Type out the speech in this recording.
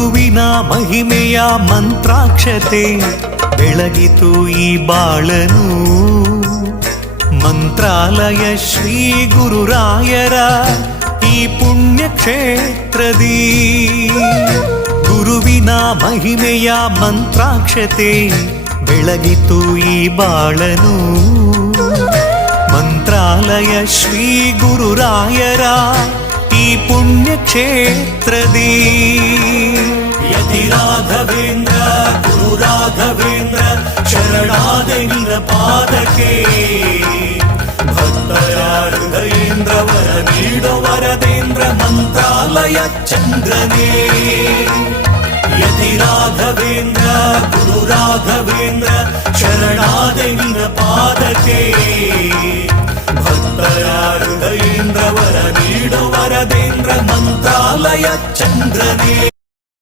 ಗುರುವಿನ ಮಹಿಮೆಯ ಮಂತ್ರಾಕ್ಷತೆ ಬೆಳಗಿತು ಈ ಬಾಳನು. ಮಂತ್ರಾಲಯ ಶ್ರೀ ಗುರುರಾಯರ ಈ ಪುಣ್ಯ ಕ್ಷೇತ್ರದಿ ಗುರುವಿನ ಮಹಿಮೆಯ ಮಂತ್ರಾಕ್ಷತೆ ಬೆಳಗಿತು ಈ ಬಾಳನು. ಮಂತ್ರಾಲಯ ಶ್ರೀ ಗುರುರಾಯರ ಈ ಪುಣ್ಯ ಕ್ಷೇತ್ರದಿ ಯತಿ ರಾಘವೇಂದ್ರ ಗುರು ರಾಘವೇಂದ್ರ ಶರಣಾದ ನಿನ್ನ ಪಾದಕ್ಕೆ. ಭಕ್ತರ ಹೃದಯೇಂದ್ರ ವರ ನೀಡೋ ವರದೇಂದ್ರ ಮಂತ್ರಾಲಯ ಚಂದ್ರನೇ. ಯತಿ ರಾಘವೇಂದ್ರ ಗುರು ರಾಘವೇಂದ್ರ ಶರಣಾದ ನಿನ್ನ ಪಾದಕ್ಕೆ. ಭಕ್ತರ ಹೃದಯೇಂದ್ರ ವರ ನೀಡೋ ವರದೇಂದ್ರ ಮಂತ್ರಾಲಯ ಚಂದ್ರನೇ.